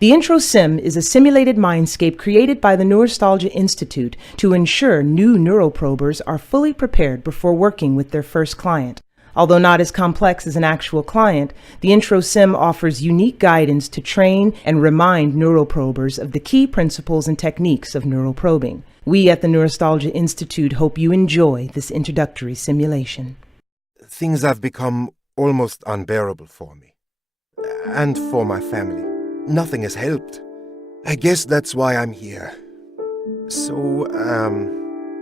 The Intro Sim is a simulated mindscape created by the Neurostalgia Institute to ensure new neuroprobers are fully prepared before working with their first client. Although not as complex as an actual client, the Intro Sim offers unique guidance to train and remind neuroprobers of the key principles and techniques of neuroprobing. We at the Neurostalgia Institute hope you enjoy this introductory simulation. Things have become almost unbearable for me. And for my family. Nothing has helped. I guess that's why I'm here. So,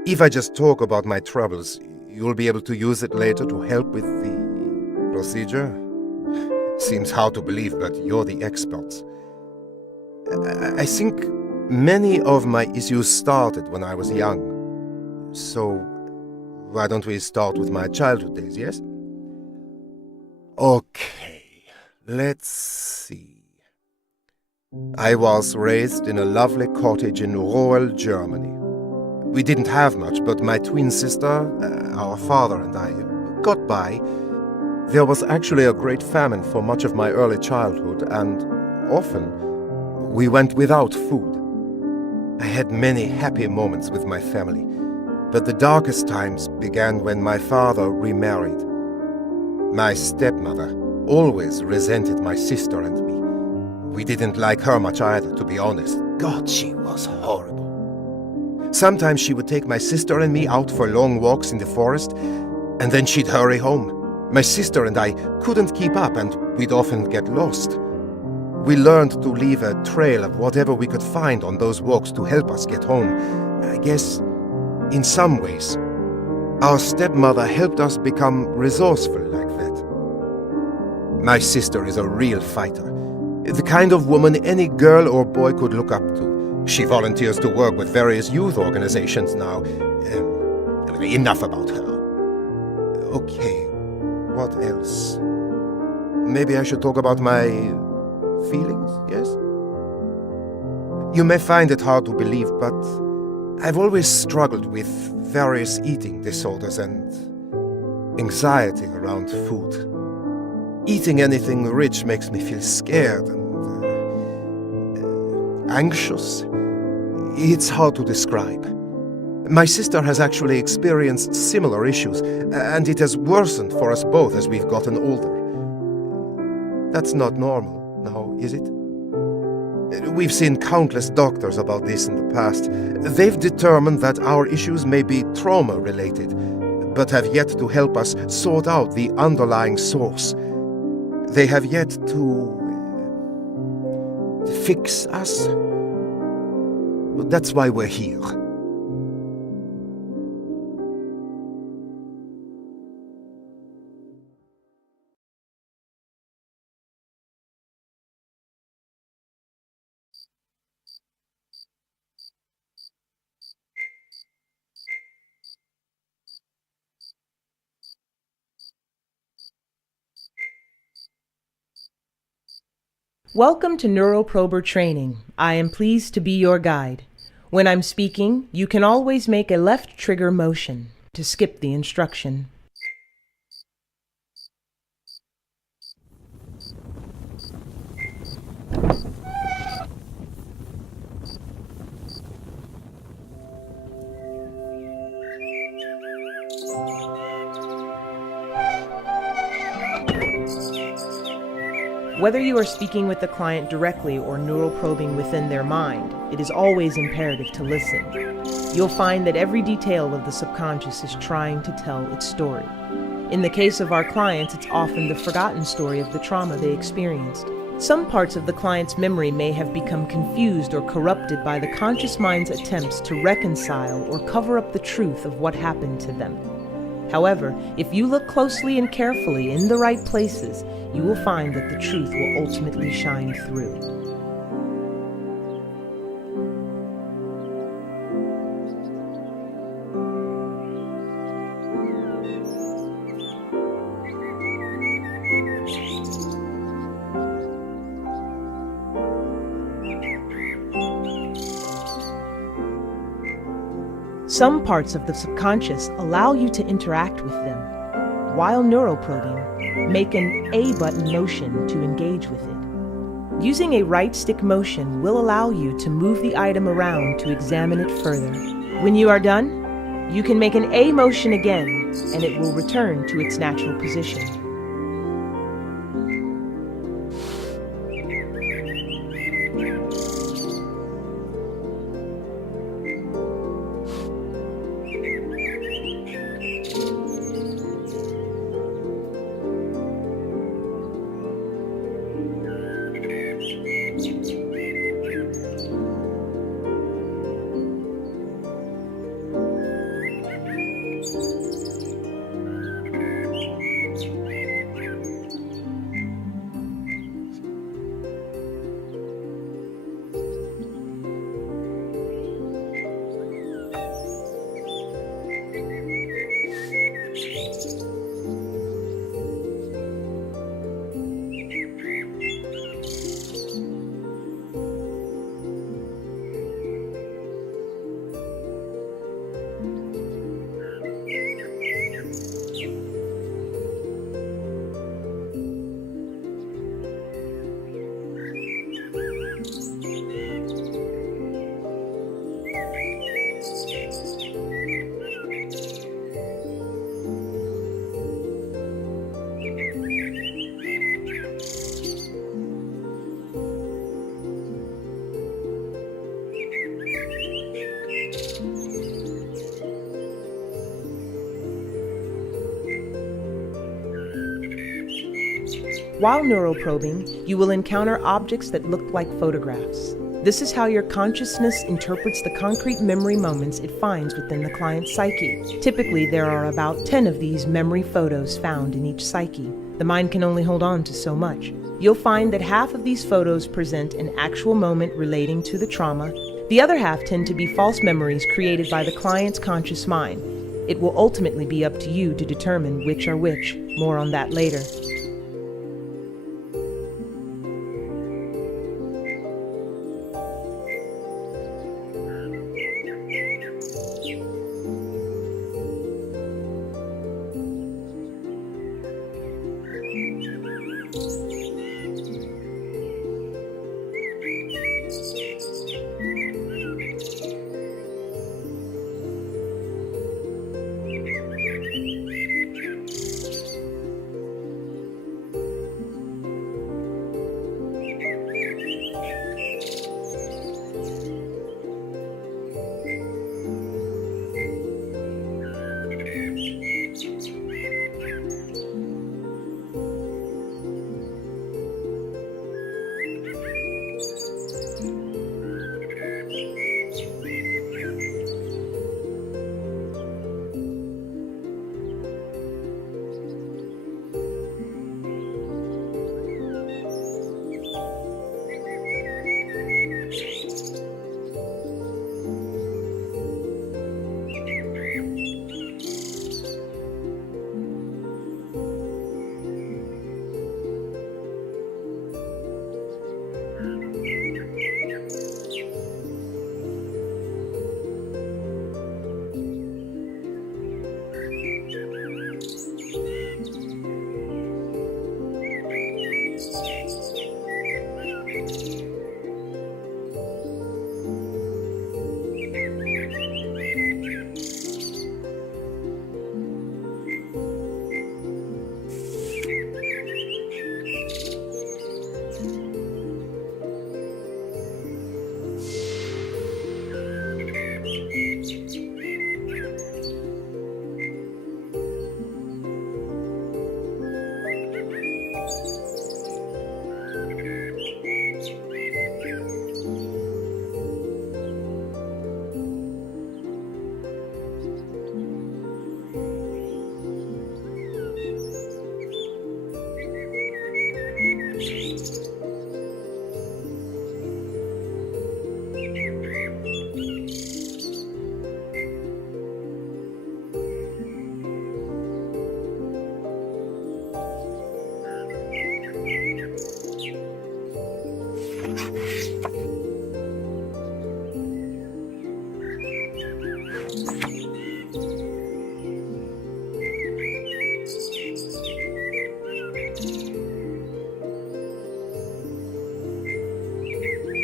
if I just talk about my troubles, you'll be able to use it later to help with the procedure? Seems hard to believe, but you're the experts. I think many of my issues started when I was young. So, why don't we start with my childhood days, yes? Okay, let's see. I was raised in a lovely cottage in rural Germany. We didn't have much, but my twin sister, our father and I got by. There was actually a great famine for much of my early childhood, and often we went without food. I had many happy moments with my family, but the darkest times began when my father remarried. My stepmother always resented my sister and me. We didn't like her much either, to be honest. God, she was horrible. Sometimes she would take my sister and me out for long walks in the forest, and then she'd hurry home. My sister and I couldn't keep up, and we'd often get lost. We learned to leave a trail of whatever we could find on those walks to help us get home. I guess, in some ways, our stepmother helped us become resourceful like that. My sister is a real fighter. The kind of woman any girl or boy could look up to. She volunteers to work with various youth organizations now. Enough about her. Okay, what else? Maybe I should talk about my feelings, yes? You may find it hard to believe, but I've always struggled with various eating disorders and anxiety around food. Eating anything rich makes me feel scared and anxious. It's hard to describe. My sister has actually experienced similar issues, and it has worsened for us both as we've gotten older. That's not normal, now, is it? We've seen countless doctors about this in the past. They've determined that our issues may be trauma-related, but have yet to help us sort out the underlying source. They have yet to fix us. That's why we're here. Welcome to Neuroprober training. I am pleased to be your guide. When I'm speaking, you can always make a left trigger motion to skip the instruction. Whether you are speaking with the client directly or neuroprobing within their mind, it is always imperative to listen. You'll find that every detail of the subconscious is trying to tell its story. In the case of our clients, it's often the forgotten story of the trauma they experienced. Some parts of the client's memory may have become confused or corrupted by the conscious mind's attempts to reconcile or cover up the truth of what happened to them. However, if you look closely and carefully in the right places, you will find that the truth will ultimately shine through. Some parts of the subconscious allow you to interact with them, while neuroprobing, make an A button motion to engage with it. Using a right stick motion will allow you to move the item around to examine it further. When you are done, you can make an A motion again, and it will return to its natural position. While neuroprobing, you will encounter objects that look like photographs. This is how your consciousness interprets the concrete memory moments it finds within the client's psyche. Typically, there are about 10 of these memory photos found in each psyche. The mind can only hold on to so much. You'll find that half of these photos present an actual moment relating to the trauma. The other half tend to be false memories created by the client's conscious mind. It will ultimately be up to you to determine which are which. More on that later.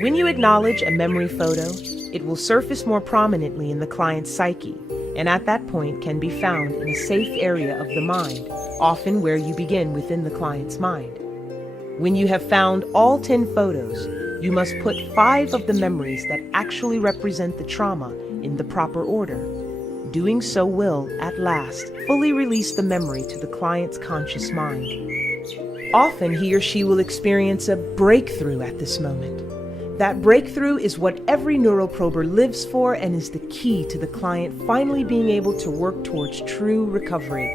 When you acknowledge a memory photo, it will surface more prominently in the client's psyche, and at that point can be found in a safe area of the mind, often where you begin within the client's mind. When you have found all 10 photos, you must put 5 of the memories that actually represent the trauma in the proper order. Doing so will, at last, fully release the memory to the client's conscious mind. Often he or she will experience a breakthrough at this moment. That breakthrough is what every Neuroprober lives for and is the key to the client finally being able to work towards true recovery.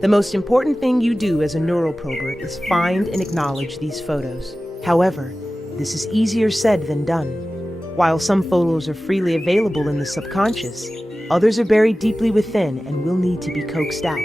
The most important thing you do as a Neuroprober is find and acknowledge these photos. However, this is easier said than done. While some photos are freely available in the subconscious, others are buried deeply within and will need to be coaxed out.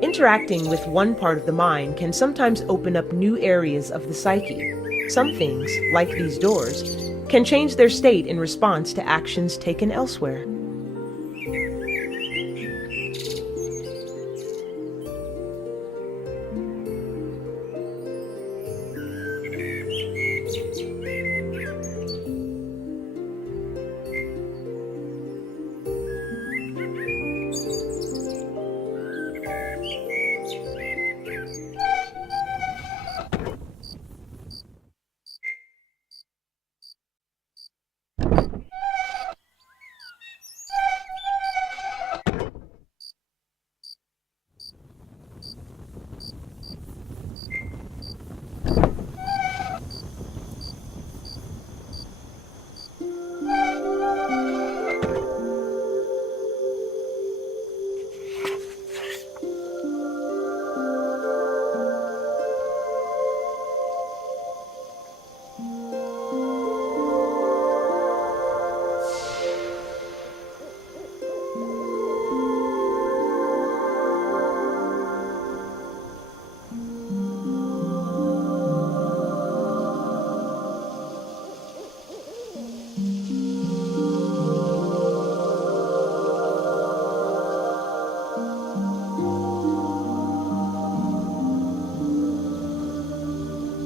Interacting with one part of the mind can sometimes open up new areas of the psyche. Some things, like these doors, can change their state in response to actions taken elsewhere.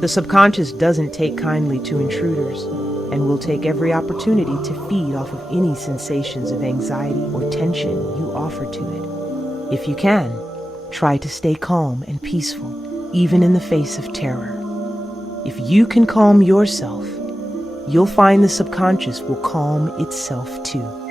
The subconscious doesn't take kindly to intruders and will take every opportunity to feed off of any sensations of anxiety or tension you offer to it. If you can, try to stay calm and peaceful, even in the face of terror. If you can calm yourself, you'll find the subconscious will calm itself too.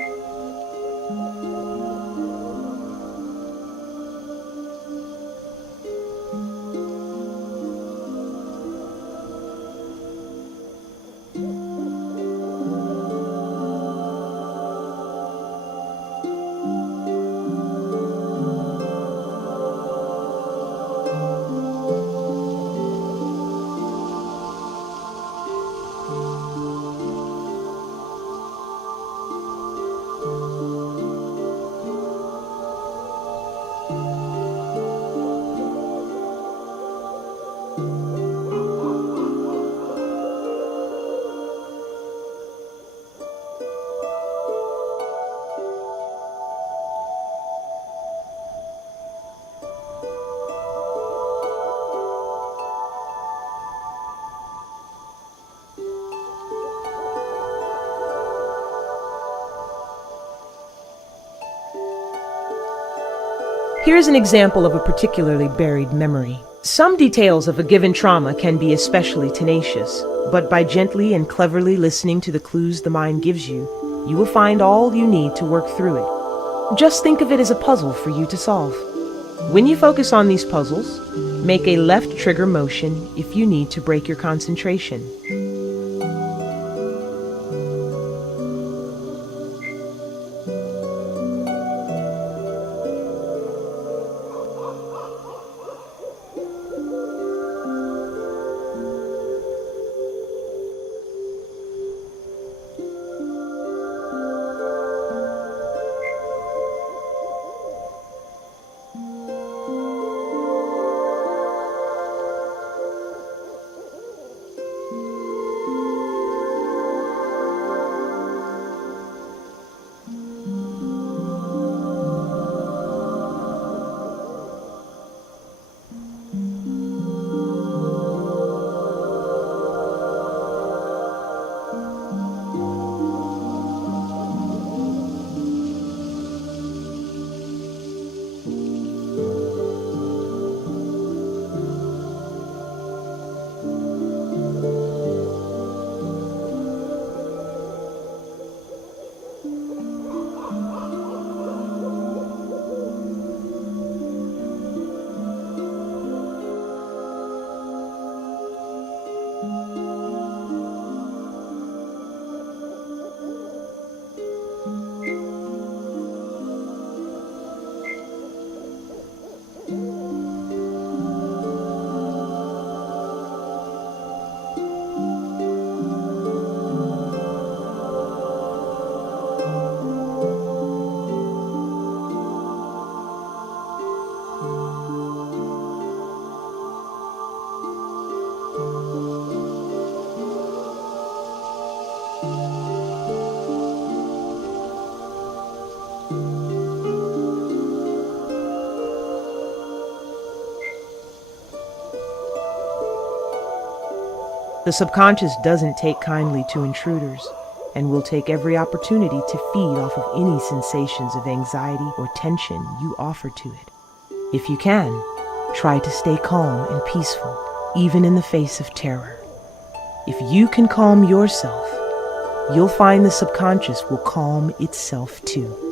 Here's an example of a particularly buried memory. Some details of a given trauma can be especially tenacious, but by gently and cleverly listening to the clues the mind gives you, you will find all you need to work through it. Just think of it as a puzzle for you to solve. When you focus on these puzzles, make a left trigger motion if you need to break your concentration. The subconscious doesn't take kindly to intruders and will take every opportunity to feed off of any sensations of anxiety or tension you offer to it. If you can, try to stay calm and peaceful, even in the face of terror. If you can calm yourself, you'll find the subconscious will calm itself too.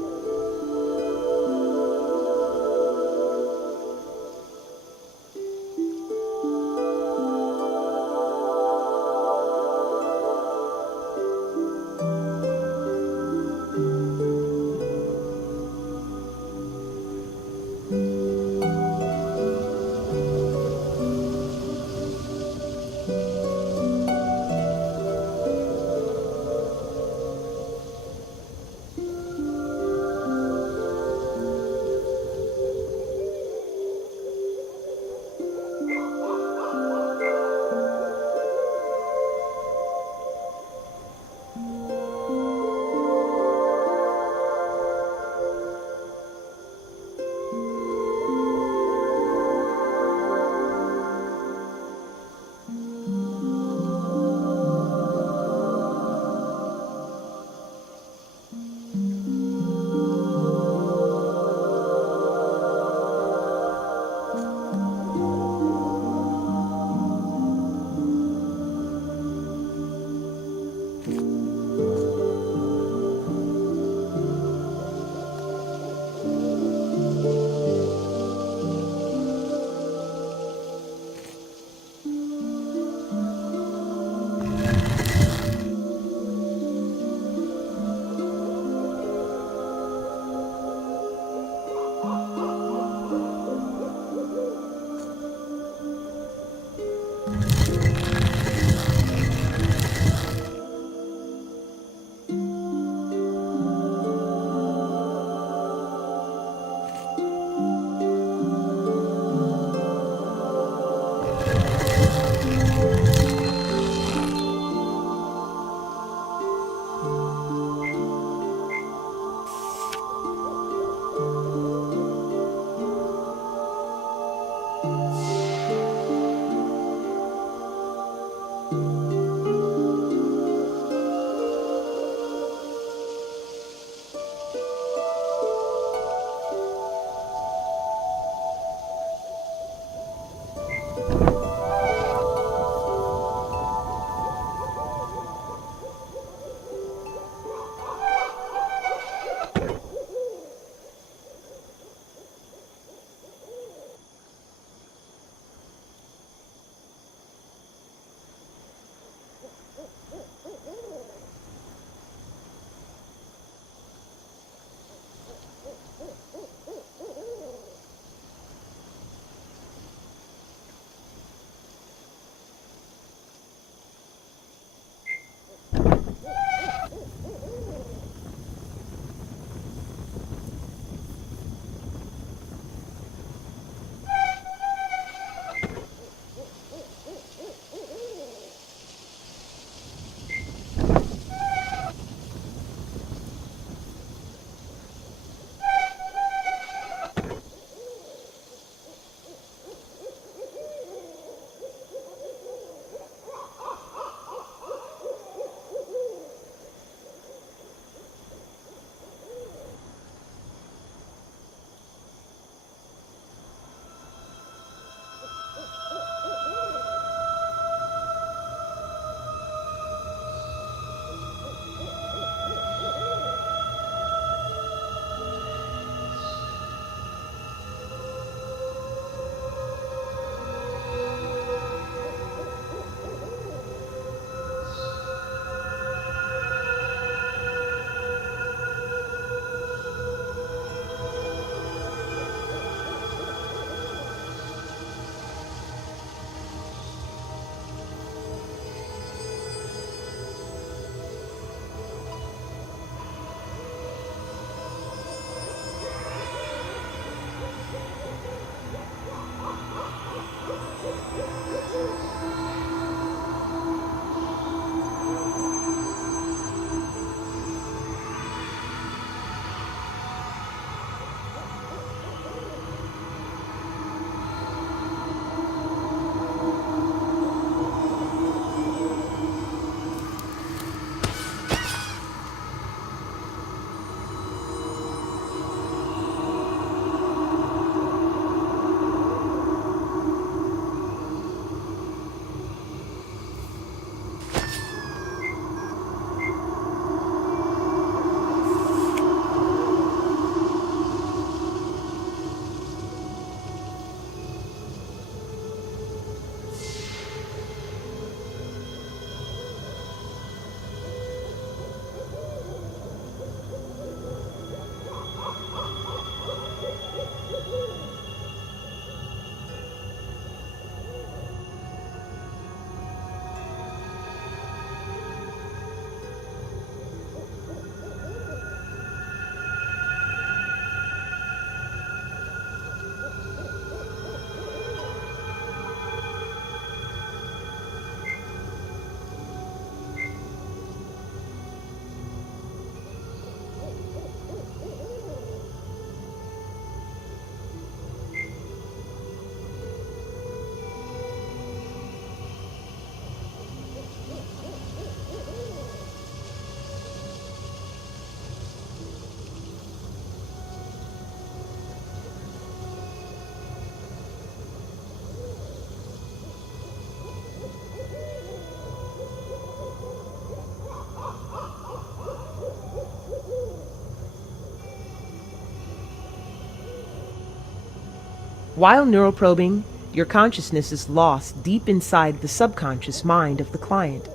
While neuroprobing, your consciousness is lost deep inside the subconscious mind of the client.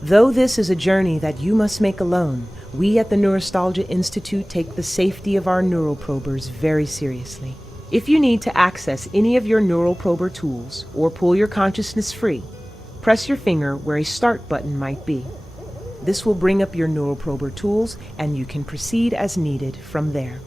Though this is a journey that you must make alone, we at the Neurostalgia Institute take the safety of our neuroprobers very seriously. If you need to access any of your neuroprober tools or pull your consciousness free, press your finger where a start button might be. This will bring up your neuroprober tools and you can proceed as needed from there.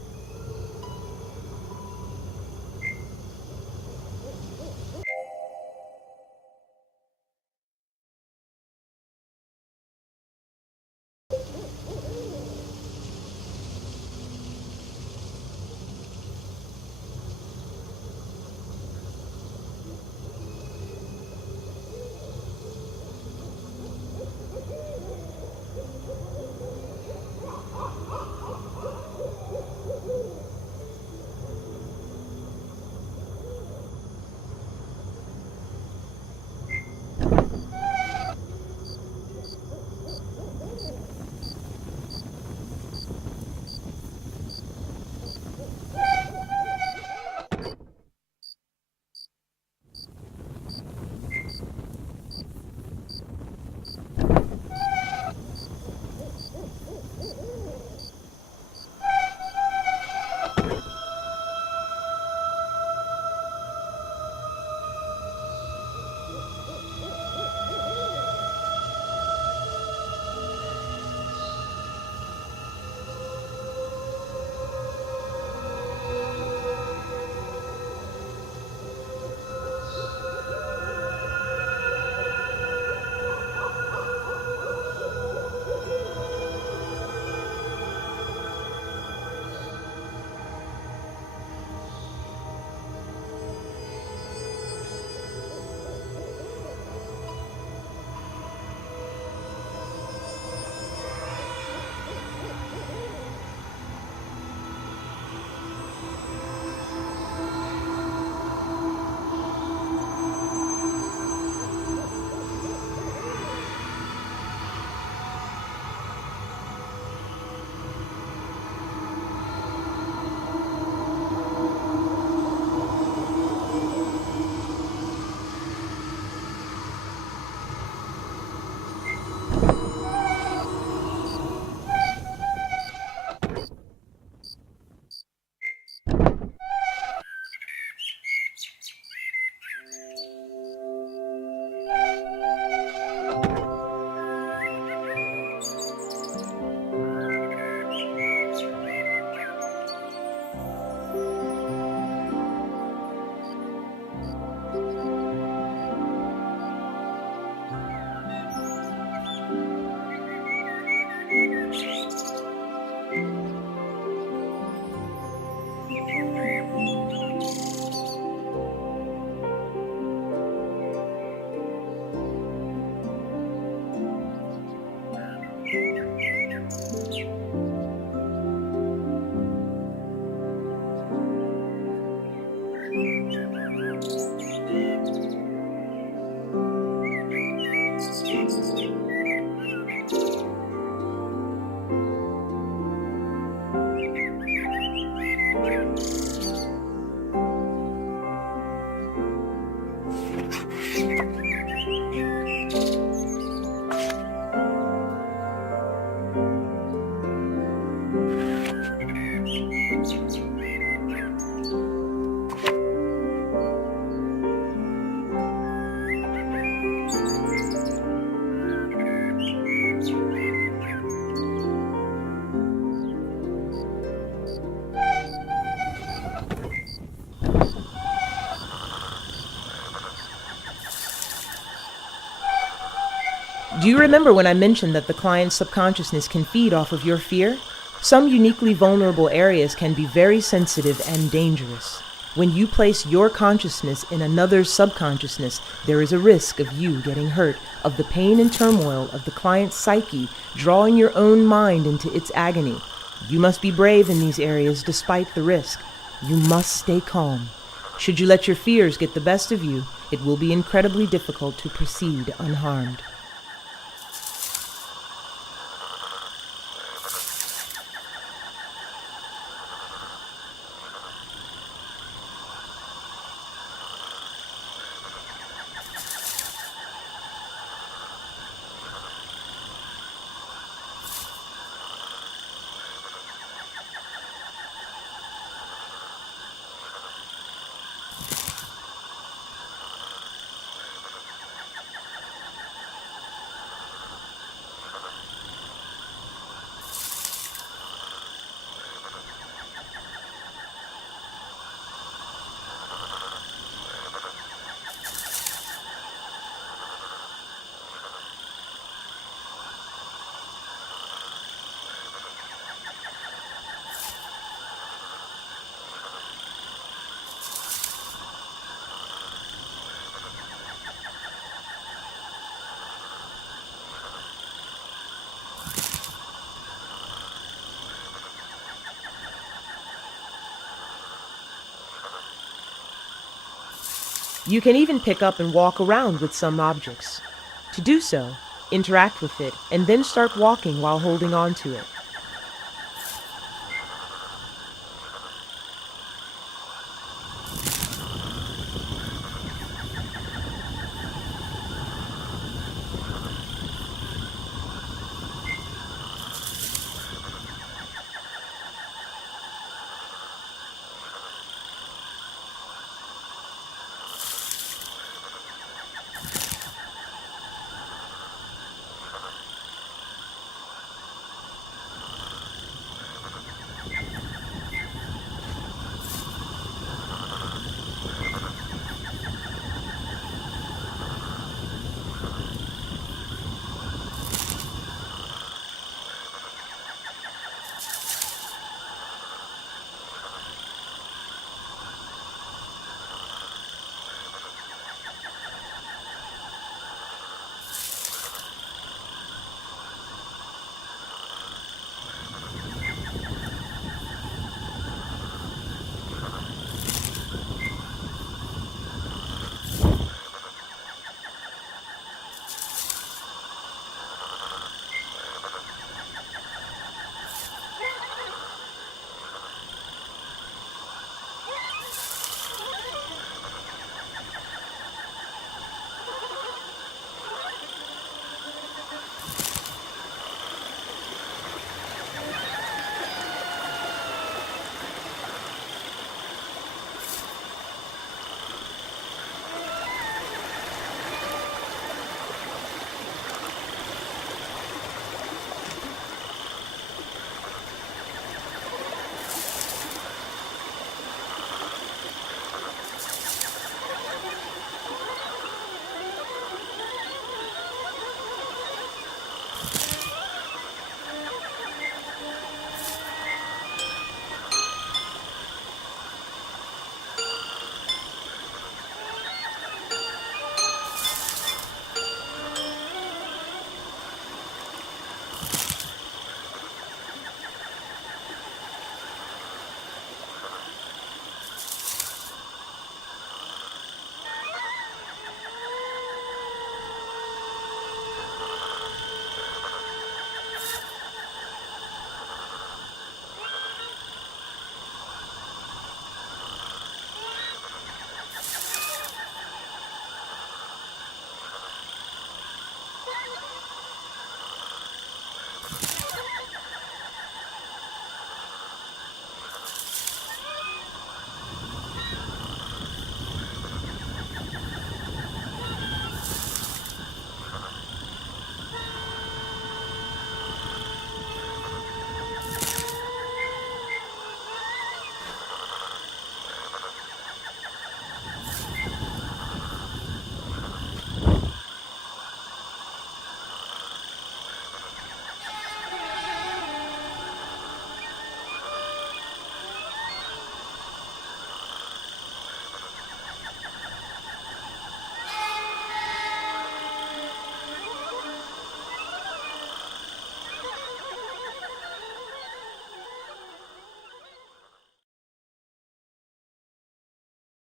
Do you remember when I mentioned that the client's subconsciousness can feed off of your fear? Some uniquely vulnerable areas can be very sensitive and dangerous. When you place your consciousness in another's subconsciousness, there is a risk of you getting hurt, of the pain and turmoil of the client's psyche drawing your own mind into its agony. You must be brave in these areas despite the risk. You must stay calm. Should you let your fears get the best of you, it will be incredibly difficult to proceed unharmed. You can even pick up and walk around with some objects. To do so, interact with it, and then start walking while holding on to it.